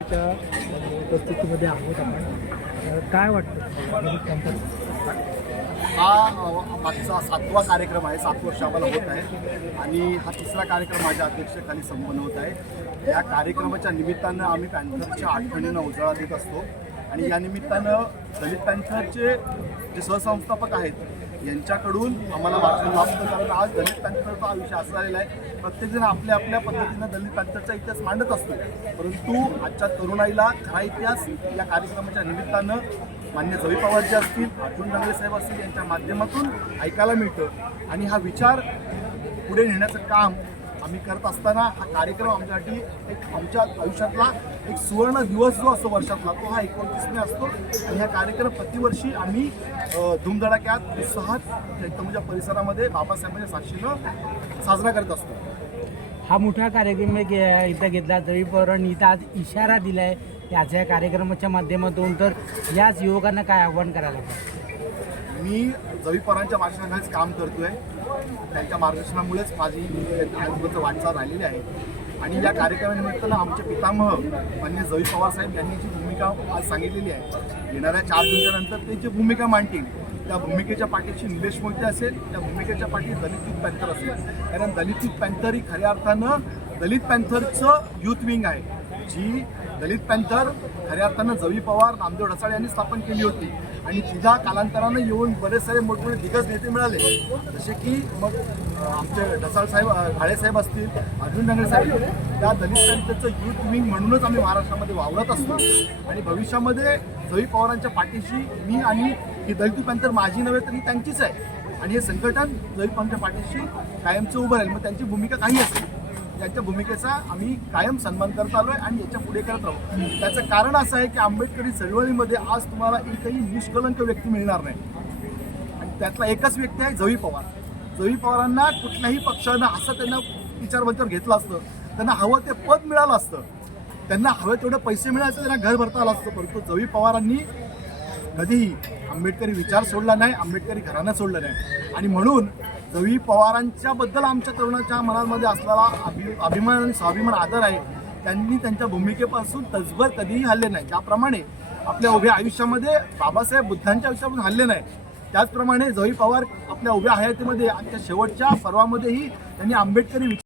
उपस्थितीमध्ये आहोत आपण. काय वाटतं? हा मागचा सातवा कार्यक्रम आहे. सात वर्ष आम्हाला होत आहे. आणि हा तिसरा कार्यक्रम माझ्या अध्यक्षतेखाली संपन्न होत आहे. या कार्यक्रमाच्या निमित्तानं आम्ही पॅन्थरच्या आठवणींना उजाळा देत असतो. आणि या निमित्तानं दलित पॅन्थरचे जे सहसंस्थापक आहेत यांच्याकडून आम्हाला वाचन लाभतं कारण आज दलित पॅन्थरचा आयुष्य विषय असा झालेला आहे. प्रत्येकजण आपल्या आपल्या पद्धतीनं दलित पॅन्थरचा इतिहास मांडत असतो. परंतु आजच्या तरुणाईला खरा इतिहास या कार्यक्रमाच्या निमित्तानं मान्य जवी पवार जे असतील अर्जुन डांगरे साहेब असतील यांच्या माध्यमातून ऐकायला मिळतं. आणि हा विचार पुढे नेण्याचं काम आम्ही करत असताना हा कार्यक्रम आमच्यासाठी एक आमच्या आयुष्यातला एक सुवर्ण दिवस जो असतो वर्षातला तो हा एकोणतीसने असतो. आणि हा कार्यक्रम प्रतिवर्षी आम्ही धूमधडाक्यात उत्साहात चैतन्यच्या परिसरामध्ये बाबासाहेबांच्या साक्षीनं साजरा करत असतो. हा मोठा कार्यक्रम इथं घेतला जळी पवारांनी इथं आज इशारा दिलाय याच्या कार्यक्रमाच्या माध्यमातून. तर याच युवकांना काय आव्हान करायला मी जवी पवारांच्या मार्गदर्शनाखालीच काम करतोय. त्यांच्या मार्गदर्शनामुळेच माझी आजपर्यंत वाटचाल राहिलेली आहे. आणि या कार्यक्रमानिमित्तानं आमचे पितामह मान्य जवी पवार साहेब यांनी जी भूमिका आज सांगितलेली आहे येणाऱ्या चार दिवसानंतर ते जी भूमिका मांडतील त्या भूमिकेच्या पाठीशी निलेश मोहिते असेल त्या भूमिकेच्या पाठी दलित युथ पॅन्थर असेल. कारण दलित युथ पॅन्थर ही खऱ्या अर्थानं दलित पॅन्थरचं युथ विंग आहे जी दलित पॅन्थर खऱ्या अर्थानं जवी पवार नामदेव ढसाळे यांनी स्थापन केली होती. आणि तिला कालांतरानं येऊन बरेच सारे मोठमोठे दिग्गज नेते मिळाले. जसे की मग आमचे ढसाळ साहेब घाळे साहेब असतील अर्जुन डांगरे साहेब त्या दलित पॅन्थरचं युथ विंग म्हणूनच आम्ही महाराष्ट्रामध्ये वावरत असतो. आणि भविष्यामध्ये जवी पवारांच्या पाठीशी मी आणि ही दलित पॅन्थर माझी नव्हे तर ही त्यांचीच आहे. आणि हे संघटन जवी पवारांच्या पाठीशी कायमचं उभं राहील. मग त्यांची भूमिका काही असेल. त्यांच्या भूमिकेचा आम्ही कायम सन्मान करत आहे आणि याच्यापुढे करत राहू. त्याचं कारण असं आहे की आंबेडकरी चळवळीमध्ये आज तुम्हाला एकही निष्कलंक व्यक्ती मिळणार नाही. आणि त्यातला एकच व्यक्ती आहे जवी पवार. जवी पवारांना कुठल्याही पक्षानं असं त्यांना विचारवंतर घेतलं असतं त्यांना हवं ते पद मिळालं असतं. त्यांना हवे तेवढे पैसे मिळायचं त्यांना घर भरता आलं असतं. परंतु जवी पवारांनी कधीही आंबेडकरी विचार सोडला नाही आंबेडकरी घराणं सोडलं नाही. आणि म्हणून रवी पवारांच्या बद्दल आमच्या तरुणाच्या मनामध्ये असलेला अभि अभिमान आणि स्वाभिमान आदर आहे. त्यांनी त्यांच्या भूमिकेपासून तसभर कधीही हल्ले नाही. ज्याप्रमाणे आपल्या उभ्या आयुष्यामध्ये बाबासाहेब बुद्धांच्या आयुष्यापासून हल्ले नाही. त्याचप्रमाणे जवी पवार आपल्या उभ्या हयातीमध्ये आजच्या शेवटच्या पर्वामध्येही त्यांनी आंबेडकरी विचार